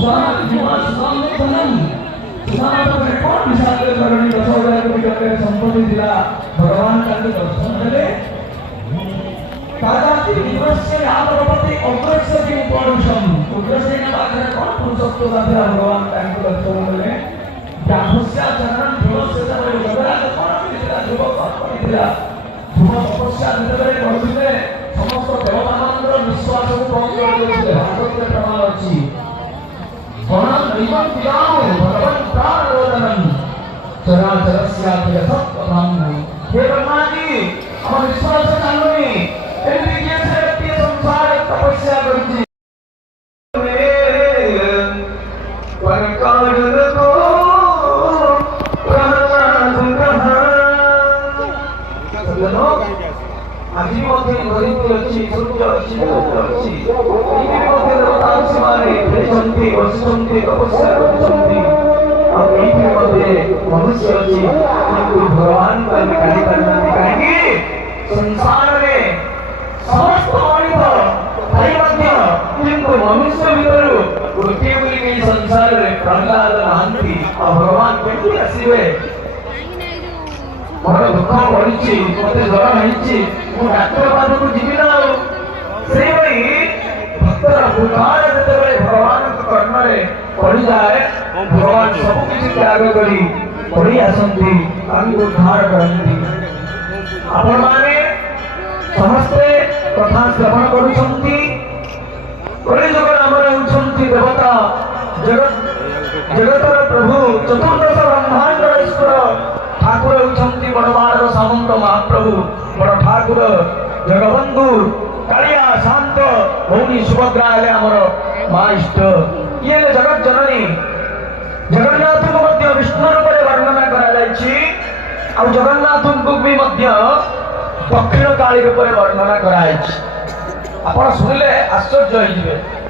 सुदामा जीवा सुदामोत्तनम सुदामा ने कौन विशाल करणी 10,000 कोटी टका संपत्ति दिला भगवान का दर्शन देले कादाति विवस्य आदरपति अग्रस्य की पौरुषम उग्रसेन बादर कौन पुरुषत्व दाता भगवान का दर्शन देले ब्राह्मस्य चरण धुलस्य तरे गदराज कौन दिला ध्रुव कौन दिला ध्रुव तपस्या देले करथिले समस्त देवतानंद विश्वास को कौन करथिले भागवत प्रमाण अछि वरन निमन पिलाओ भगवान प्राण रोदनम चराचरस्यापि यथात्वम हे ब्रह्मा जी हम विश्वास चालुनी एमती कैसे व्यक्ति संसार तपस्या करछि पर कारण को प्रहलाद कहा सजनो आजी मध्य धरित्री अछि सूर्य अछि चंद्र अछि एही मध्य देवता माने प्रेषन्ति वसन्ति तपस्या करछन्ति और एही मध्य मनुष्य अछि किंतु भगवान को गाली करना काहे संसार में समस्त मणित भाई मध्य किंतु मनुष्य भितर गोटे बोली संसार में प्रहलाद नांती और भगवान केमती आसीबे बड़ दुख पड़ी मत ज्वर नहीं डाक्तर पाद को जीवी ना से भक्तर उद्धार जिते भगवान कर्ण पड़ जाए भगवान सब किसी त्याग करी पड़ी आसती उद्धार करती आपण माने समस्ते कथा श्रवण करुछंती कलिजुग नामरे होछंती देवता जगतर प्रभु चतुर्दश ब्रह्मांड ईश्वर ठाकुर होती बड़बाड़ सामंत महाप्रभु बड़ ठाकुर जगबंधु कालिया शांत भौनी सुभद्रा आमर माँ इष्ट ये जगत जननी जगन्नाथ को विष्णु रूप वर्णना करा जगन्नाथ को भी दक्षिण काली रूप वर्णना करा शुणिले आश्चर्य हो